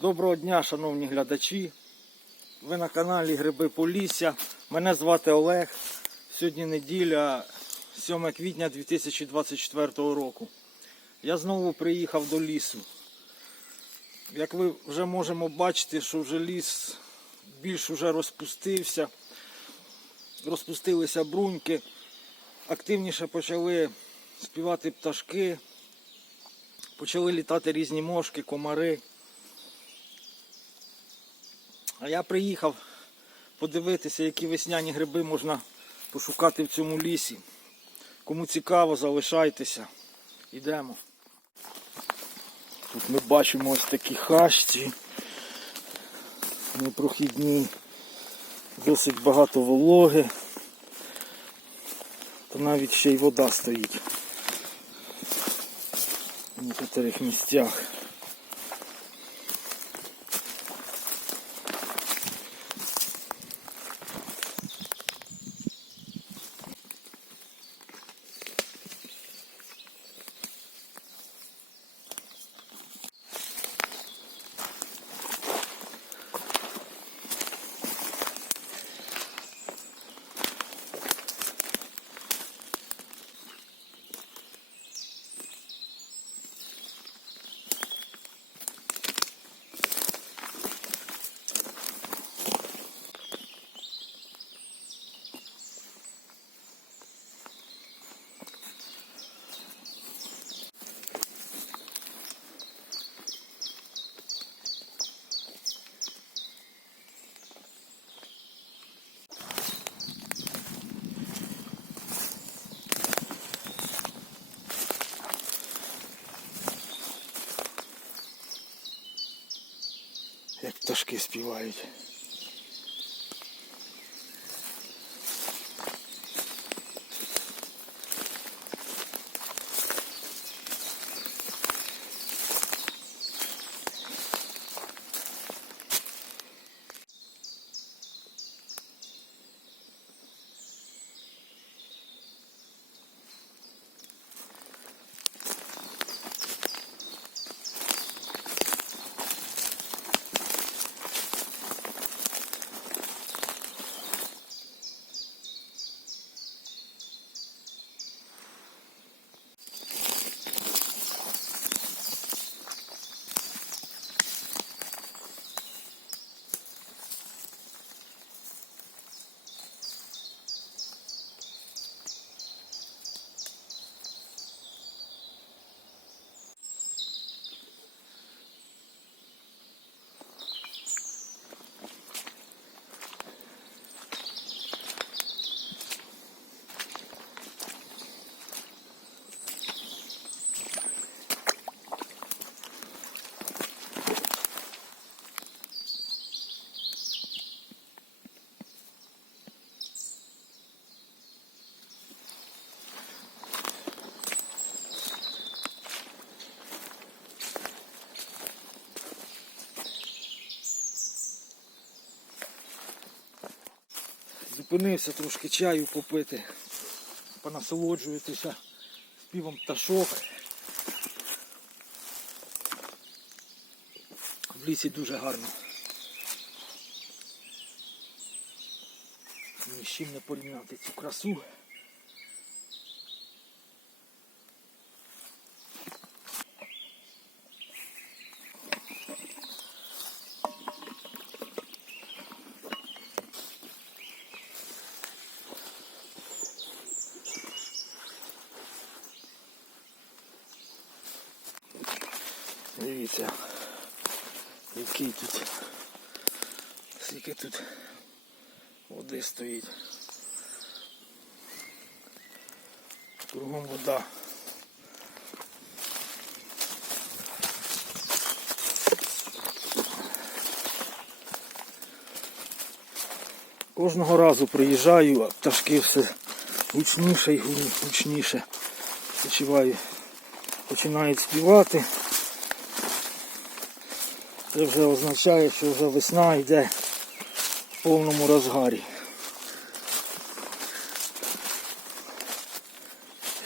Доброго дня, шановні глядачі. Ви на каналі Гриби Полісся. Мене звати Олег. Сьогодні неділя, 7 квітня 2024 року. Я знову приїхав до лісу. Як ви вже можемо бачити, що вже ліс більш уже розпустився. Розпустилися бруньки, активніше почали співати пташки, почали літати різні мошки, комари. А я приїхав подивитися, які весняні гриби можна пошукати в цьому лісі. Кому цікаво, залишайтеся. Йдемо. Тут ми бачимо ось такі хащі. Непрохідні. Досить багато вологи. Та навіть ще й вода стоїть. В некоторих місцях. Як пташки співають. Зупинився трошки чаю попити, понасолоджуватися співом пташок. В лісі дуже гарно. Ні з чим не порівняти цю красу. Дивіться, який тут, скільки тут води стоїть. Кругом вода. Кожного разу приїжджаю, а пташки все гучніше і гучніше. Почуваю, починають співати. Це вже означає, що вже весна йде в повному розгарі.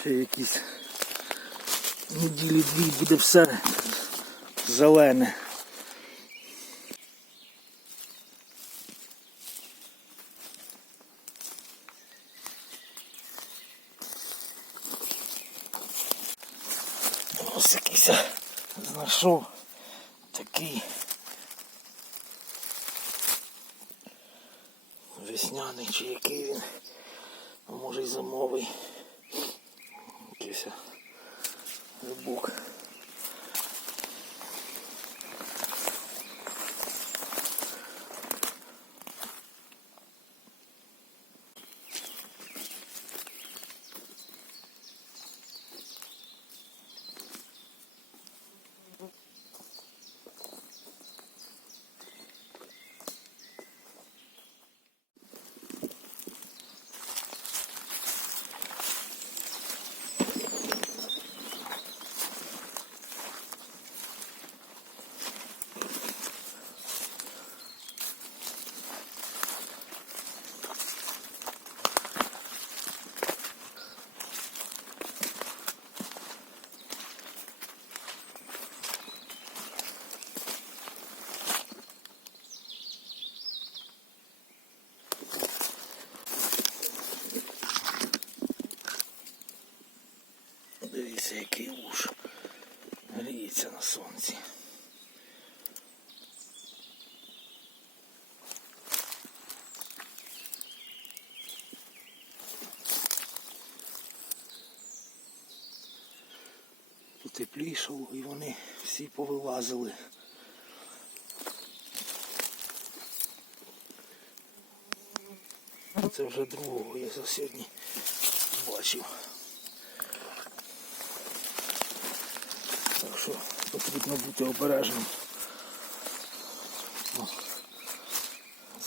ще якісь неділі дві буде все зелене. Ось якийсь знайшов такий весняний чи який він, а може й зимовий. Якийсь рибок. Дивіться, який уж гріється на сонці. Потеплішало і вони всі повилазили. Це вже другого я за сьогодні бачив. Так що потрібно бути обережним.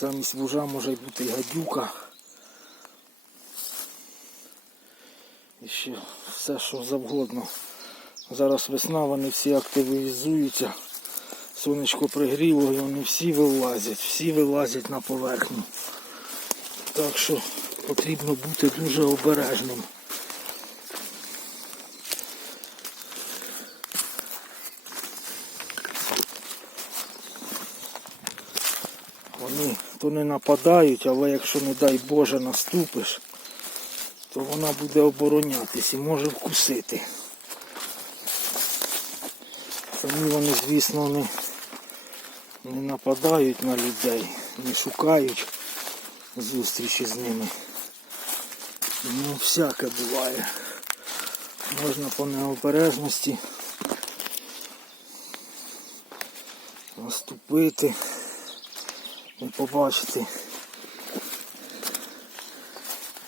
Замість вужа може й бути і гадюка. І ще все, що завгодно. Зараз весна, вони всі активізуються. Сонечко пригріло і вони всі вилазять, всі вилазять на поверхню. Так що потрібно бути дуже обережним. Вони нападають, але якщо, не дай Боже, наступиш, то вона буде оборонятись і може вкусити. Самі вони, звісно, не, не нападають на людей, не шукають зустрічі з ними. Ну, всяке буває. Можна по необережності наступити побачити.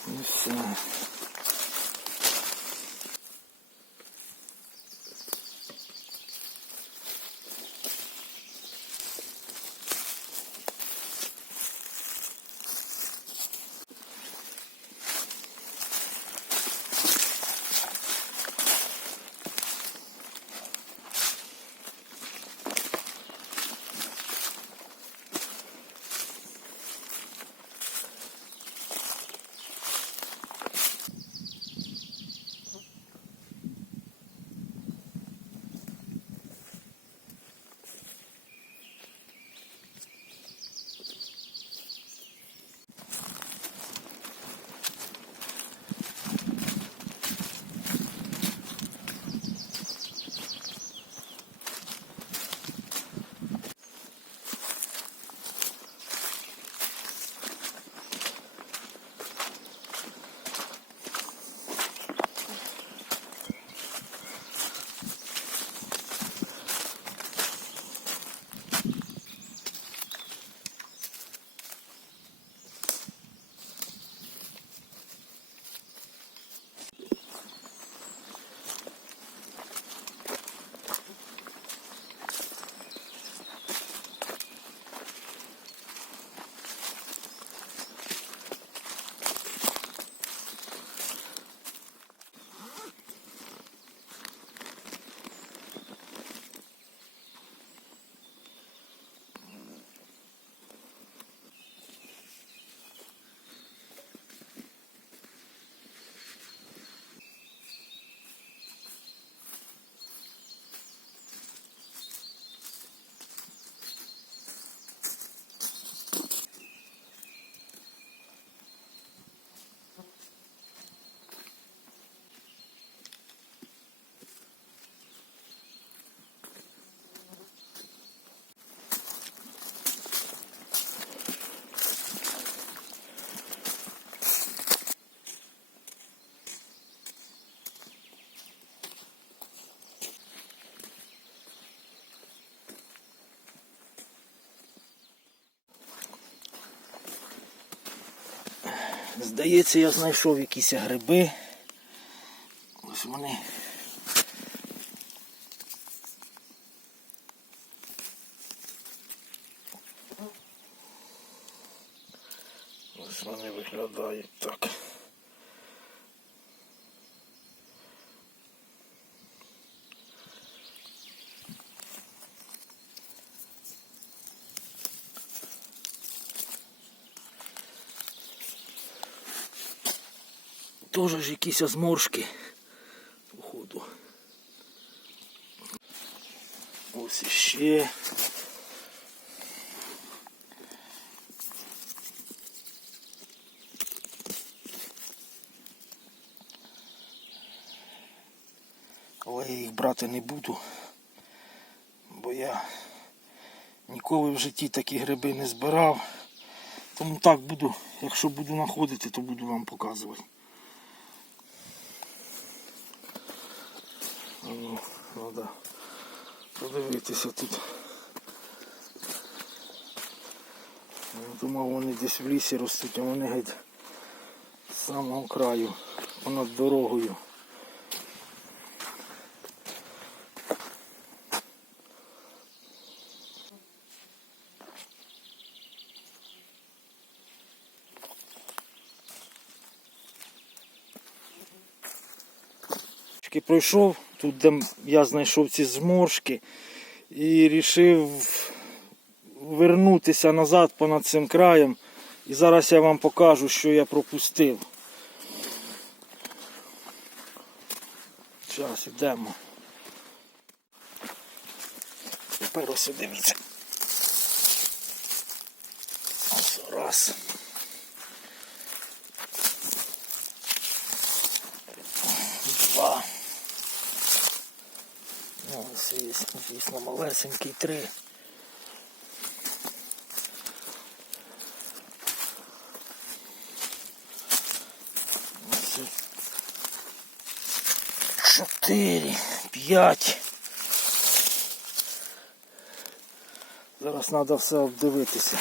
І все. Здається, я знайшов якісь гриби. Ось вони. Ось вони виглядають так. Тоже ж якісь зморшки. Походу. Ось іще. Але я їх брати не буду, бо я ніколи в житті такі гриби не збирав. Тому так буду, якщо буду знаходити, то буду вам показувати. Ну, треба подивитися тут. Я думав, вони десь в лісі ростуть, а вони геть з самого краю, понад дорогою. Пройшов, тут де я знайшов ці зморшки і вирішив вернутися назад понад цим краєм. І зараз я вам покажу, що я пропустив. Зараз йдемо. Тепер ось дивіться. Ось раз. Ну, ось є, звісно, малесенький три. Ось Чотири, п'ять. Зараз треба все обдивитися.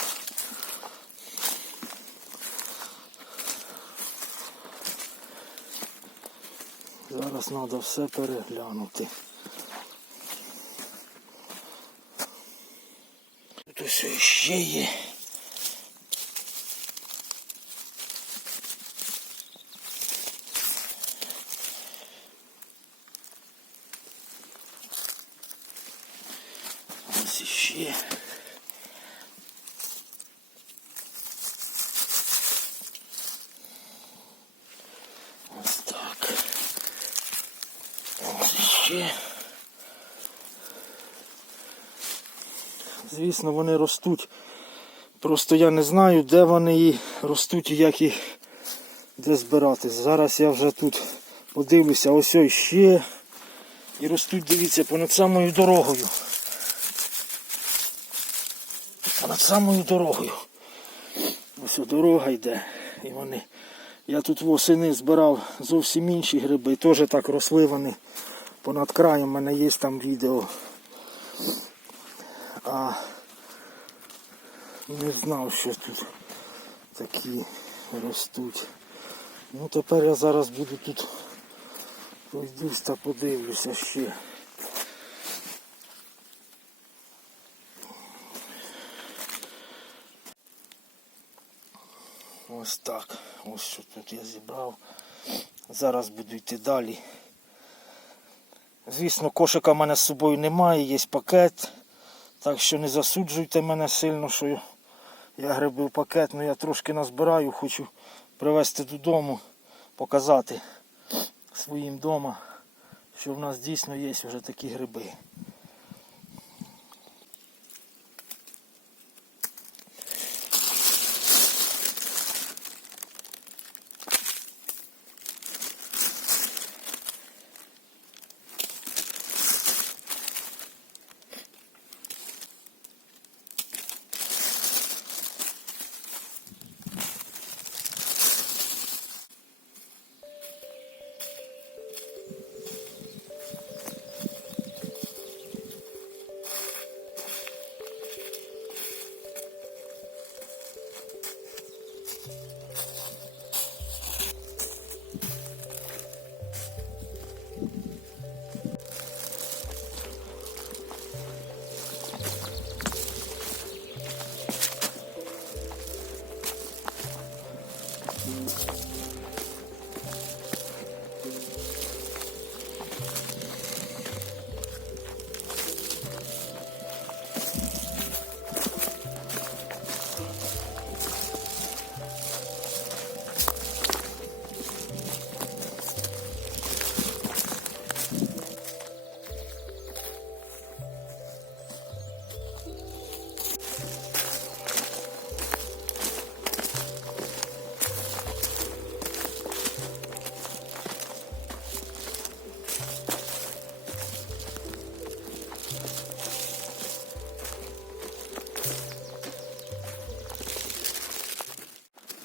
Зараз треба все переглянути. Ось ще є. Ось іще. Звісно, вони ростуть. Просто я не знаю, де вони і ростуть і як їх де збирати. Зараз я вже тут подивлюся, ось ось ще. І ростуть, дивіться, понад самою дорогою. Понад самою дорогою. Ось дорога йде. І вони. Я тут восени збирав зовсім інші гриби. Теж так росли вони понад краєм. У мене є там відео. А не знав, що тут такі ростуть. Ну тепер я зараз буду тут пройдусь та подивлюся ще. Ось так. Ось що тут я зібрав. Зараз буду йти далі. Звісно, кошика в мене з собою немає, є пакет. Так що не засуджуйте мене сильно, що я грибив пакет, але я трошки назбираю, хочу привезти додому, показати своїм дома, що в нас дійсно є вже такі гриби.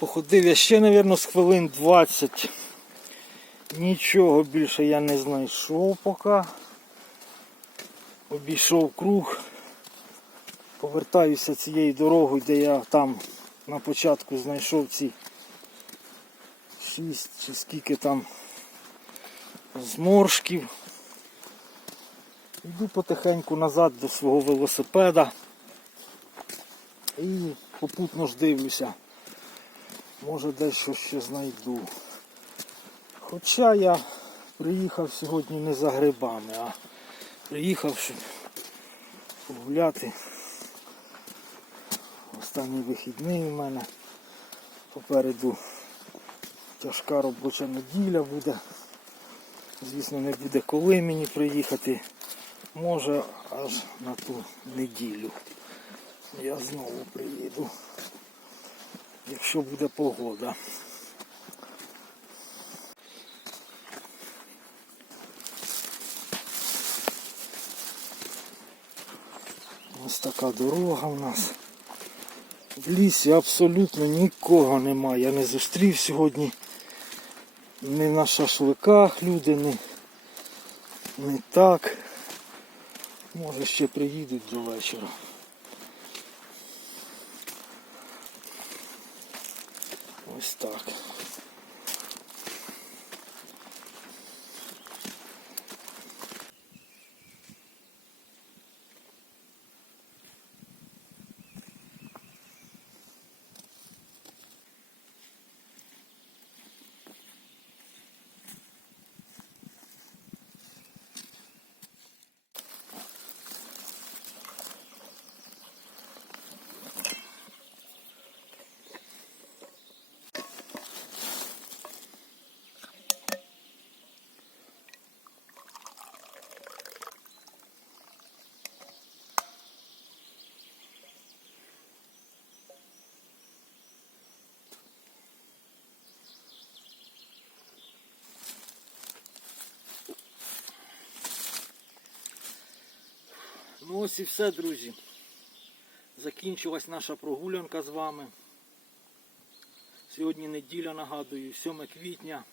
Походив я ще, мабуть, з хвилин 20. Нічого більше я не знайшов поки. Обійшов круг. Повертаюся цією дорогою, де я там на початку знайшов ці шість чи скільки там зморшків. Йду потихеньку назад до свого велосипеда і попутно ж дивлюся. Може дещо ще знайду. Хоча я приїхав сьогодні не за грибами, а приїхав щоб погуляти. Останній вихідний у мене. Попереду тяжка робоча неділя буде. Звісно, не буде коли мені приїхати. Може аж на ту неділю. Я знову приїду. Якщо буде погода. Ось така дорога в нас. В лісі абсолютно нікого немає. Я не зустрів сьогодні ні на шашликах люди, ні, не так. Може ще приїдуть до вечора. Ось так. Ну ось і все, друзі. Закінчилась наша прогулянка з вами. Сьогодні неділя, нагадую, 7 квітня.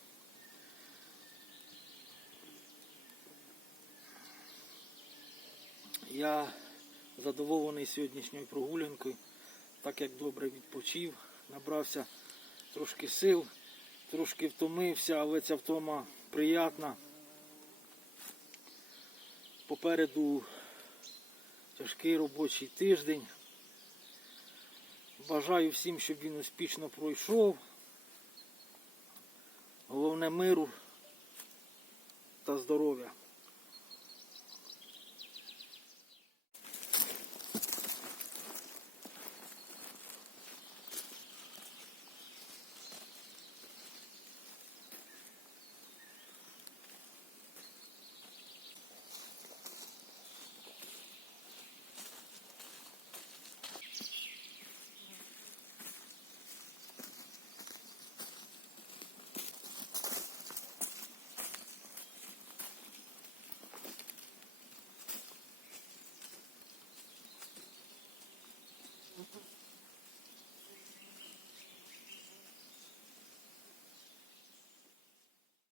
Я задоволений сьогоднішньою прогулянкою, так як добре відпочив, набрався трошки сил, трошки втомився, але ця втома приятна. Попереду тяжкий робочий тиждень. Бажаю всім, щоб він успішно пройшов. Головне миру та здоров'я.